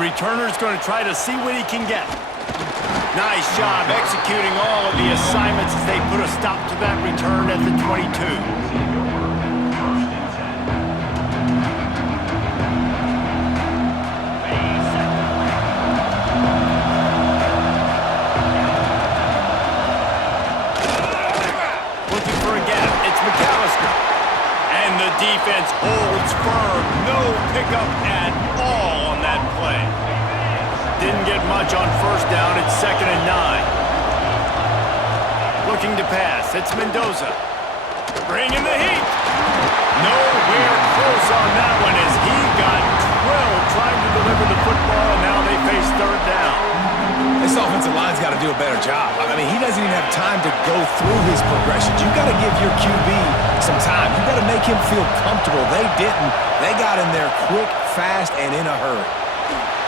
Returner's going to try to see what he can get. Nice job executing all of the assignments as they put a stop to that return at the 22. Defense holds firm. No pickup at all on that play. Didn't get much on first down. It's 2nd and 9. Looking to pass. It's Mendoza. Bringing the heat. Nowhere close on that one as he got 12 trying to deliver the football, and now they face 3rd down. This offensive line's got to do a better job. I mean, he doesn't even have time to go through his progressions. You got to give your QB some time. You got to make him feel comfortable. They didn't. They got in there quick, fast, and in a hurry.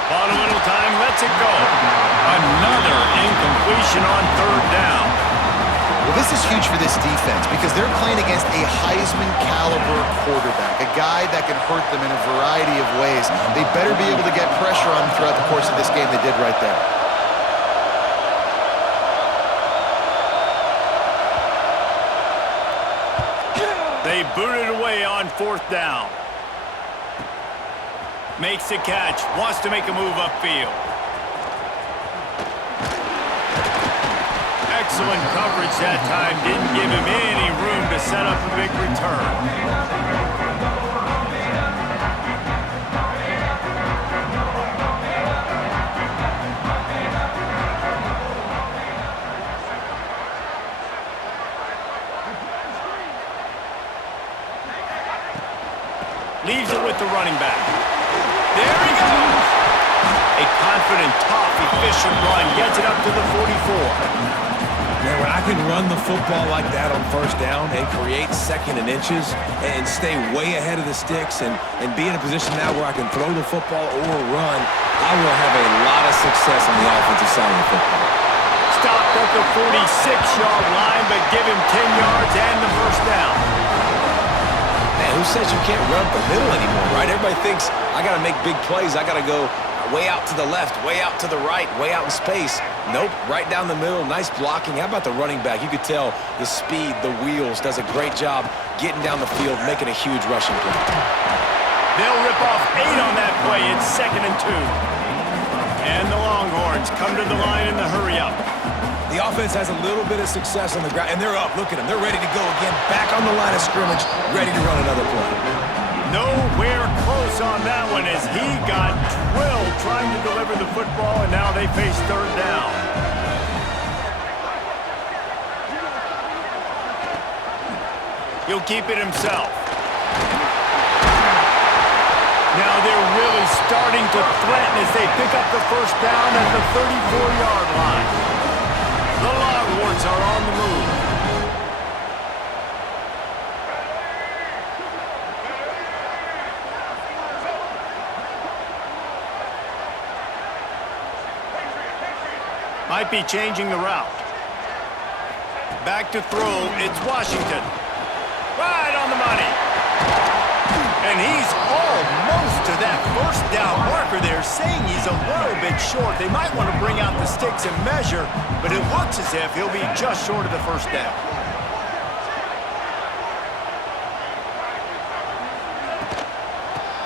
Bottom little time, lets it go. Another incompletion on 3rd down. Well, this is huge for this defense because they're playing against a Heisman-caliber quarterback, a guy that can hurt them in a variety of ways. They better be able to get pressure on him throughout the course of this game. They did right there. They booted away on 4th down. Makes the catch. Wants to make a move upfield. Excellent coverage that time. Didn't give him any room to set up a big return. Leaves it with the running back. There he goes! A confident, tough, efficient run. Gets it up to the 44. Man, when I can run the football like that on 1st down and create 2nd and inches and stay way ahead of the sticks and be in a position now where I can throw the football or run, I will have a lot of success on the offensive side of the football. Stopped at the 46-yard line, but give him 10 yards and the 1st down. Man, who says you can't run up the middle anymore, right? Everybody thinks I got to make big plays. I got to go way out to the left, way out to the right, way out in space. Nope, right down the middle. Nice blocking. How about the running back? You could tell the speed, the wheels, does a great job getting down the field, making a huge rushing play. They'll rip off 8 on that play. It's 2nd and 2. And the Longhorns come to the line in the hurry-up. The offense has a little bit of success on the ground, and they're up. Look at them. They're ready to go again. Back on the line of scrimmage, ready to run another play. Nowhere close on that one as he got 12 trying to deliver the football, and now they face 3rd down. He'll keep it himself. Now they're really starting to threaten as they pick up the 1st down at the 34-yard line. The Longhorns are on the move. Might be changing the route. Back to throw. It's Washington. Right on the money. And he's almost to that 1st down marker there, saying he's a little bit short. They might want to bring out the sticks and measure, but it looks as if he'll be just short of the 1st down.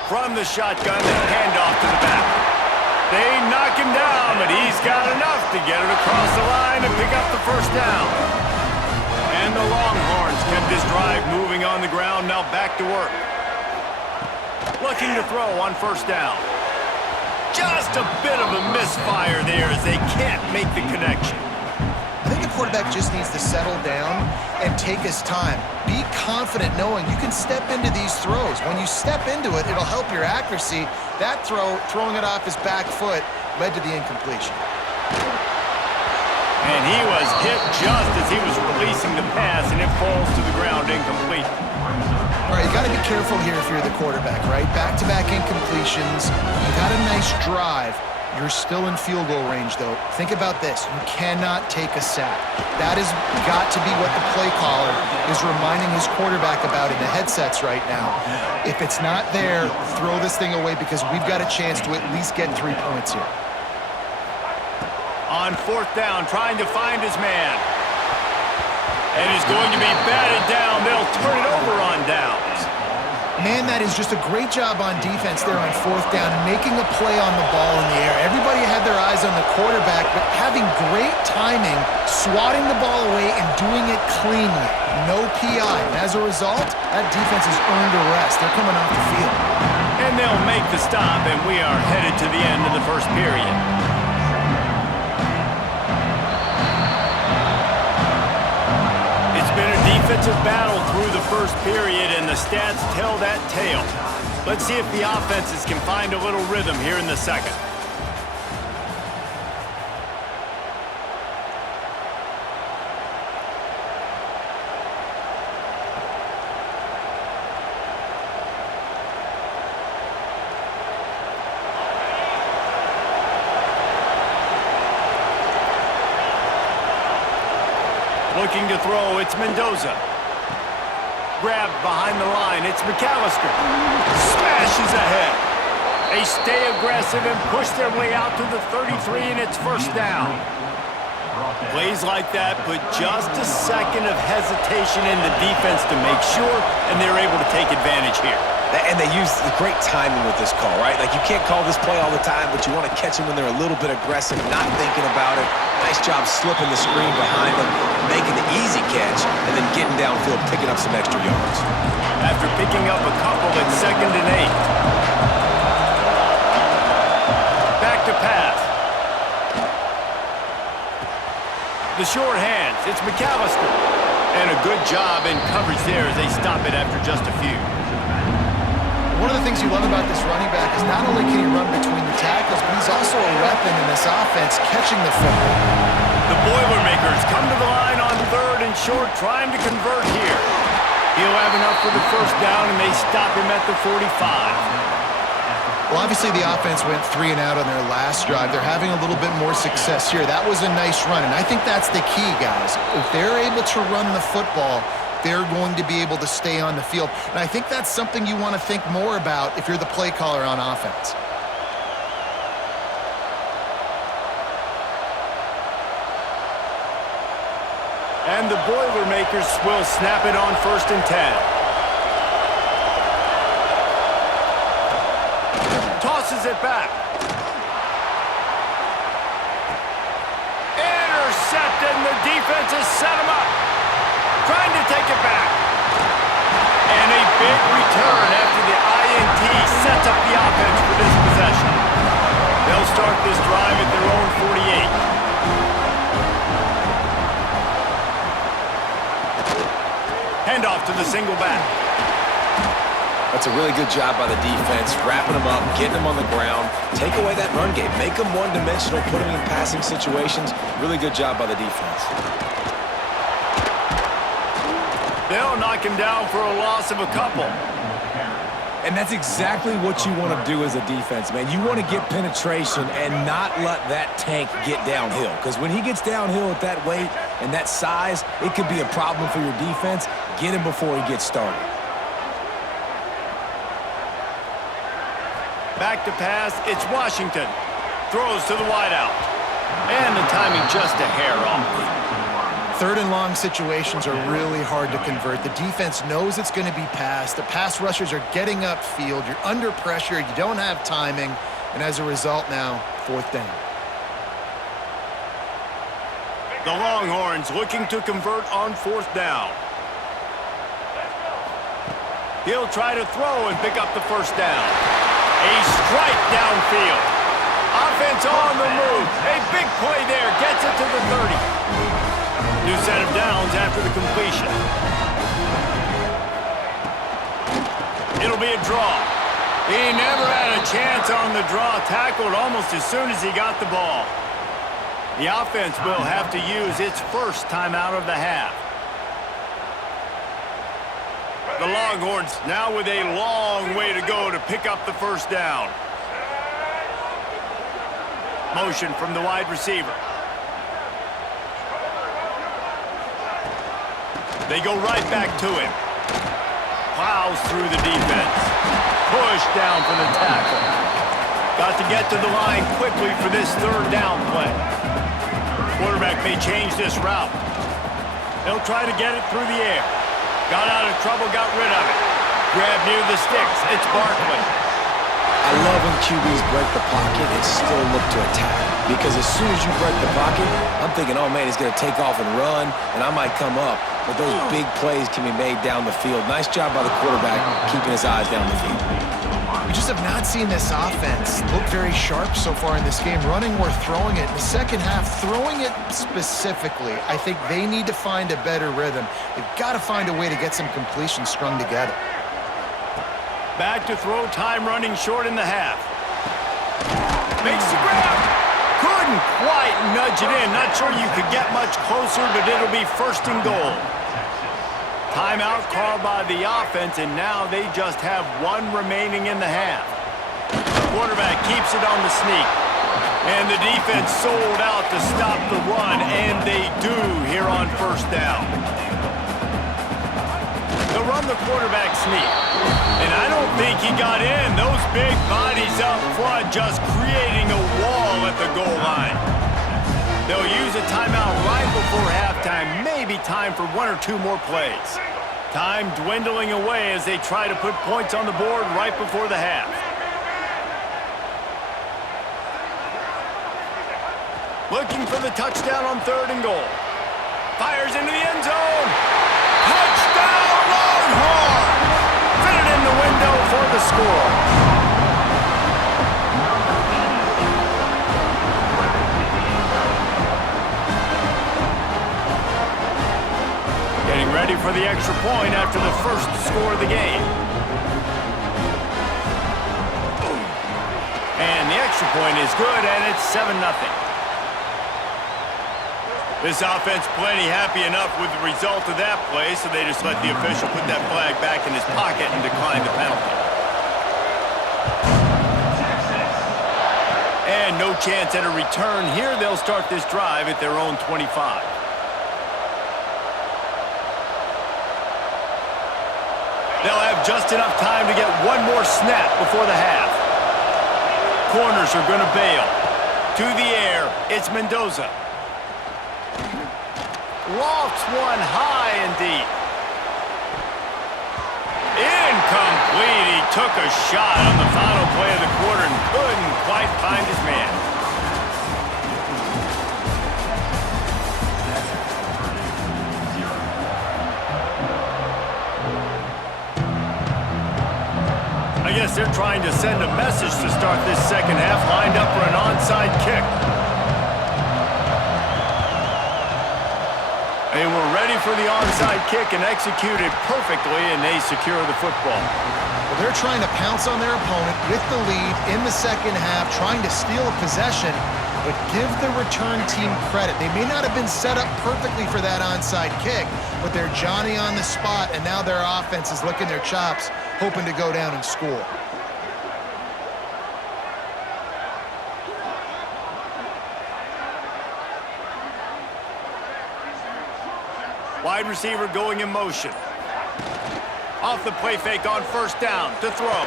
From the shotgun, the handoff to the back. They knock him down, but he's got enough to get it across the line and pick up the 1st down. And the Longhorns kept this drive moving on the ground, now back to work. Looking to throw on 1st down. Just a bit of a misfire there as they can't make the connection. I think the quarterback just needs to settle down and take his time. Be confident knowing you can step into these throws. When you step into it, it'll help your accuracy. That throw, throwing it off his back foot, led to the incompletion. And he was hit just as he was releasing the pass, and it falls to the ground incomplete. All right, you got to be careful here if you're the quarterback, right? Back-to-back incompletions. You've had a nice drive. You're still in field goal range, though. Think about this. You cannot take a sack. That has got to be what the play caller is reminding his quarterback about in the headsets right now. If it's not there, throw this thing away because we've got a chance to at least get 3 points here. On fourth down, trying to find his man. And he's going to be batted down. They'll turn it over on downs. Man, that is just a great job on defense there on fourth down, making a play on the ball in the air. Everybody had their eyes on the quarterback, but having great timing, swatting the ball away, and doing it cleanly. No PI. And as a result, that defense has earned a rest. They're coming off the field. And they'll make the stop, and we are headed to the end of the first period. It's been a defensive battle through the first period, and the stats tell that tale. Let's see if the offenses can find a little rhythm here in the second. Looking to throw, it's Mendoza. Grabbed behind the line, it's McAllister. Smashes ahead. They stay aggressive and push their way out to the 33, and it's first down. Plays like that put just a second of hesitation in the defense to make sure, and they're able to take advantage here. And they use the great timing with this call, right? Like, you can't call this play all the time, but you want to catch them when they're a little bit aggressive, not thinking about it. Nice job slipping the screen behind them, making the easy catch, and then getting downfield, picking up some extra yards. After picking up a couple at 2nd and 8. Back to pass. The short hands, it's McAllister. And a good job in coverage there as they stop it after just a few. One of the things you love about this running back is not only can he run between the tackles, but he's also a weapon in this offense, catching the football. The Boilermakers come to the line on 3rd and short, trying to convert here. He'll have enough for the first down, and they stop him at the 45. Well, obviously the offense went 3 and out on their last drive. They're having a little bit more success here. That was a nice run, and I think that's the key, guys. If they're able to run the football, they're going to be able to stay on the field. And I think that's something you want to think more about if you're the play caller on offense. And the Boilermakers will snap it on 1st and 10. Tosses it back. Intercepted, and the defense has set him up. Trying to take it back. And a big return after the INT sets up the offense for this possession. They'll start this drive at their own 48. Handoff to the single back. That's a really good job by the defense, wrapping them up, getting them on the ground, take away that run game, make them one-dimensional, put them in passing situations. Really good job by the defense. They'll knock him down for a loss of a couple. And that's exactly what you want to do as a defense, man. You want to get penetration and not let that tank get downhill. Because when he gets downhill at that weight and that size, it could be a problem for your defense. Get him before he gets started. Back to pass, it's Washington. Throws to the wideout. And the timing just a hair off. 3rd and long situations are really hard to convert. The defense knows it's going to be passed. The pass rushers are getting upfield. You're under pressure. You don't have timing. And as a result now, 4th down. The Longhorns looking to convert on 4th down. He'll try to throw and pick up the first down. A strike downfield. Offense on the move. A big play there. Gets it to the 30. New set of downs after the completion. It'll be a draw. He never had a chance on the draw. Tackled almost as soon as he got the ball. The offense will have to use its first timeout of the half. The Longhorns now with a long way to go to pick up the first down. Motion from the wide receiver. They go right back to him. Plows through the defense. Push down for the tackle. Got to get to the line quickly for this third down play. Quarterback may change this route. They'll try to get it through the air. Got out of trouble, got rid of it. Grab near the sticks. It's Barkley. I love when QBs break the pocket and still look to attack. Because as soon as you break the pocket, I'm thinking, oh man, he's going to take off and run, and I might come up. But those big plays can be made down the field. Nice job by the quarterback keeping his eyes down the field. We just have not seen this offense look very sharp so far in this game, running or throwing it. In the second half, throwing it specifically, I think they need to find a better rhythm. They've got to find a way to get some completions strung together. Back to throw, time running short in the half. Makes the grab. Couldn't quite nudge it in. Not sure you could get much closer, but it'll be first and goal. Timeout called by the offense, and now they just have one remaining in the half. Quarterback keeps it on the sneak. And the defense sold out to stop the run, and they do here on first down. They'll run the quarterback sneak. And I don't think he got in. Those big bodies up front just creating a wall at the goal line. They'll use a timeout right before halftime. Maybe time for one or two more plays. Time dwindling away as they try to put points on the board right before the half. Looking for the touchdown on third and goal. Fires into the end zone. Touchdown, Longhorns! Fit it in the window for the score. Getting ready for the extra point after the first score of the game. And the extra point is good, and it's 7-0. This offense plenty happy enough with the result of that play, so they just let the official put that flag back in his pocket and decline the penalty. And no chance at a return here. They'll start this drive at their own 25. They'll have just enough time to get one more snap before the half. Corners are going to bail. To the air, it's Mendoza. Lofts one high and deep. Incomplete. He took a shot on the final play of the quarter and couldn't quite find his man. I guess they're trying to send a message to start this second half, lined up for an onside kick. They were ready for the onside kick and executed perfectly, and they secure the football. Well, they're trying to pounce on their opponent with the lead in the second half, trying to steal a possession, but give the return team credit. They may not have been set up perfectly for that onside kick, but they're Johnny on the spot, and now their offense is licking their chops, hoping to go down and score. Wide receiver going in motion. Off the play fake on first down to throw.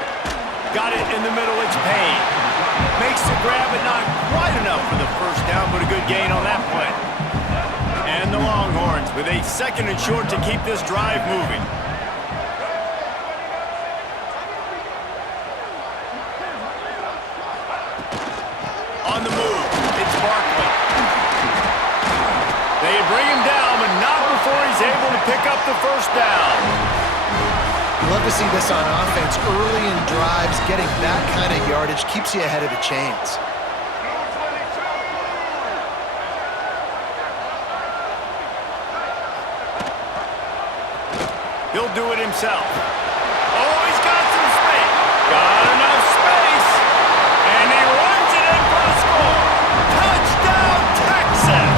Got it in the middle, it's Payne. Makes the grab, but not quite enough for the first down, but a good gain on that play. And the Longhorns with a second and short to keep this drive moving. On the move, it's Barkley. They bring him down, but not before he's able to pick up the first down. You love to see this on offense early in drives. Getting that kind of yardage keeps you ahead of the chains. He'll do it himself. Oh, he's got some space. Got enough space. And he runs it in for the score. Touchdown, Texas!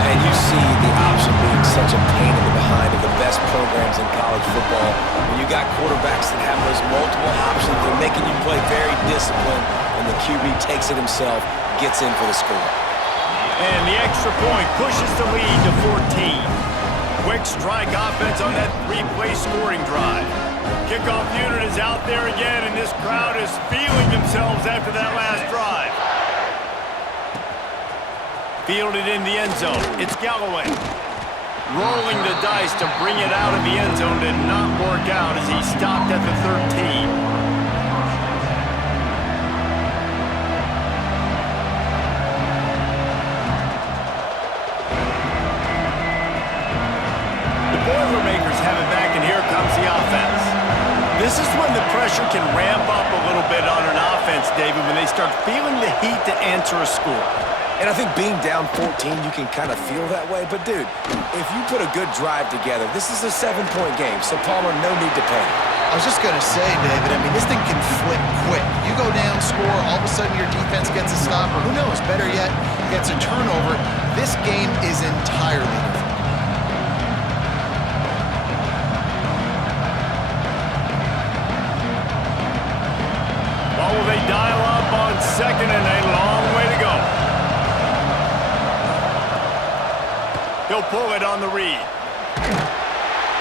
And you see the option being such a pain in the behind of the best programs in college football. When you got quarterbacks that have those multiple options, they're making you play very disciplined and the QB takes it himself, gets in for the score. And the extra point pushes the lead to 14. Quick strike offense on that three-play scoring drive. Kickoff unit is out there again, and this crowd is feeling themselves after that last drive. Fielded in the end zone. It's Galloway. Rolling the dice to bring it out of the end zone did not work out as he stopped at the 13. The Boilermakers have it back, and here comes the offense. This is when the pressure can ramp up a little bit on an offense, David, when they start feeling the heat to answer a score. And I think being down 14, you can kind of feel that way. But, dude, if you put a good drive together, this is a 7-point game, so Palmer, no need to panic. I was just going to say, David, I mean, this thing can flip quick. You go down, score, all of a sudden your defense gets a stop, or who knows, better yet, gets a turnover. This game is entirely different. Well, will they dial up on second and a long way to go? He'll pull it on the read.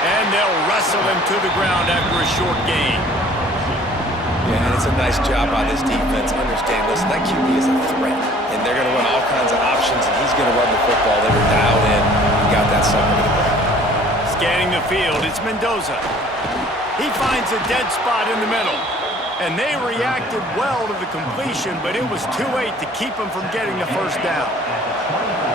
And they'll wrestle him to the ground after a short gain. Yeah, and it's a nice job by this defense. Understand, listen, that QB is a threat. And they're going to run all kinds of options, and he's going to run the football. They were dialed in and got that sucker to the ground. Scanning the field, it's Mendoza. He finds a dead spot in the middle. And they reacted well to the completion, but it was too late to keep him from getting the first down.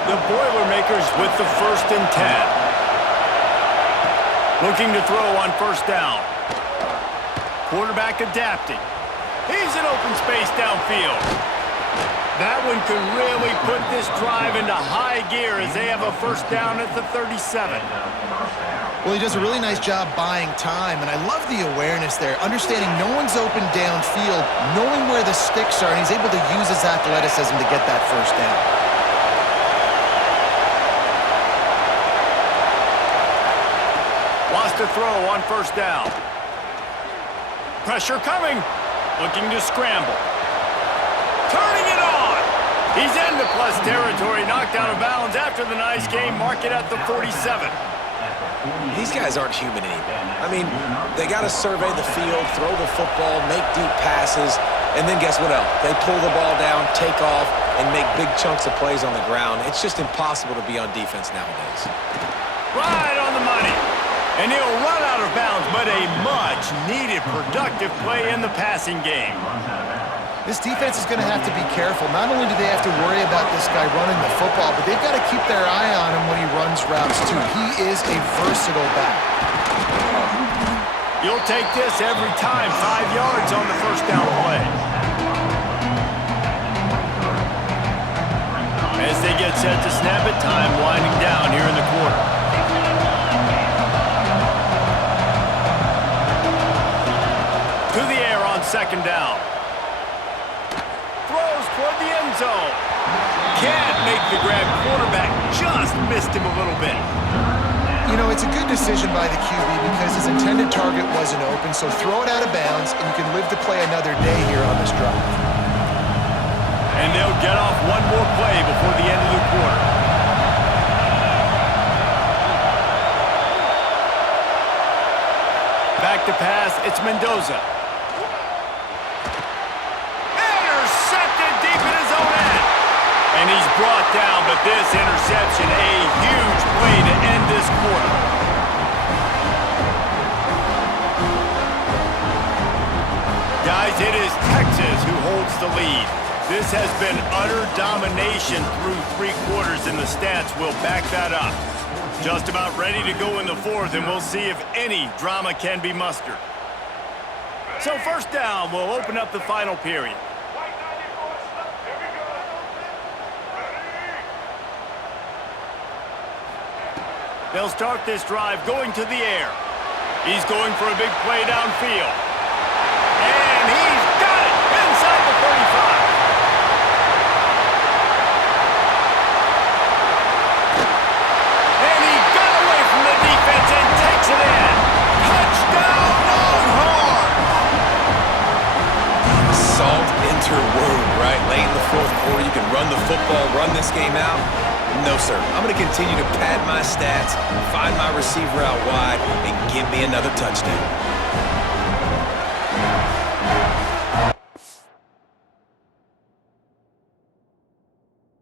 The Boilermakers with the 1st and 10. Looking to throw on first down. Quarterback adapting. He's in open space downfield. That one could really put this drive into high gear as they have a first down at the 37. Well, he does a really nice job buying time, and I love the awareness there, understanding no one's open downfield, knowing where the sticks are, and he's able to use his athleticism to get that first down. Lost a throw on first down. Pressure coming. Looking to scramble. Turning it on. He's into plus territory, knocked out of bounds after the nice game. Mark it at the 47. These guys aren't human anymore. I mean, they got to survey the field, throw the football, make deep passes, and then guess what else? They pull the ball down, take off, and make big chunks of plays on the ground. It's just impossible to be on defense nowadays. Right on the money. And he'll run out of bounds, but a much-needed productive play in the passing game. This defense is going to have to be careful. Not only do they have to worry about this guy running the football, but they've got to keep their eye on him when he runs routes, too. He is a versatile back. You'll take this every time. 5 yards on the first down play. As they get set to snap it, time winding down here in the quarter. To the air on second down. Throws toward the end zone. Can't make the grab. Quarterback just missed him a little bit. You know, it's a good decision by the QB because his intended target wasn't open, so throw it out of bounds, and you can live to play another day here on this drive. And they'll get off one more play before the end of the quarter. Back to pass, it's Mendoza. Intercepted deep in his own end. And he's brought down, but this interception, a huge play to end this quarter. Guys, it is Texas who holds the lead. This has been utter domination through 3 quarters, and the stats will back that up. Just about ready to go in the 4th, and we'll see if any drama can be mustered. So first down, we'll open up the final period. They'll start this drive going to the air. He's going for a big play downfield. And he's got it inside the 35. And he got away from the defense and takes it in. Touchdown, Longhorns! Salt and winter wound, right? Late in the fourth quarter, you can run the football, run this game out. No, sir. I'm going to continue to pad my stats, find my receiver out wide, and give me another touchdown.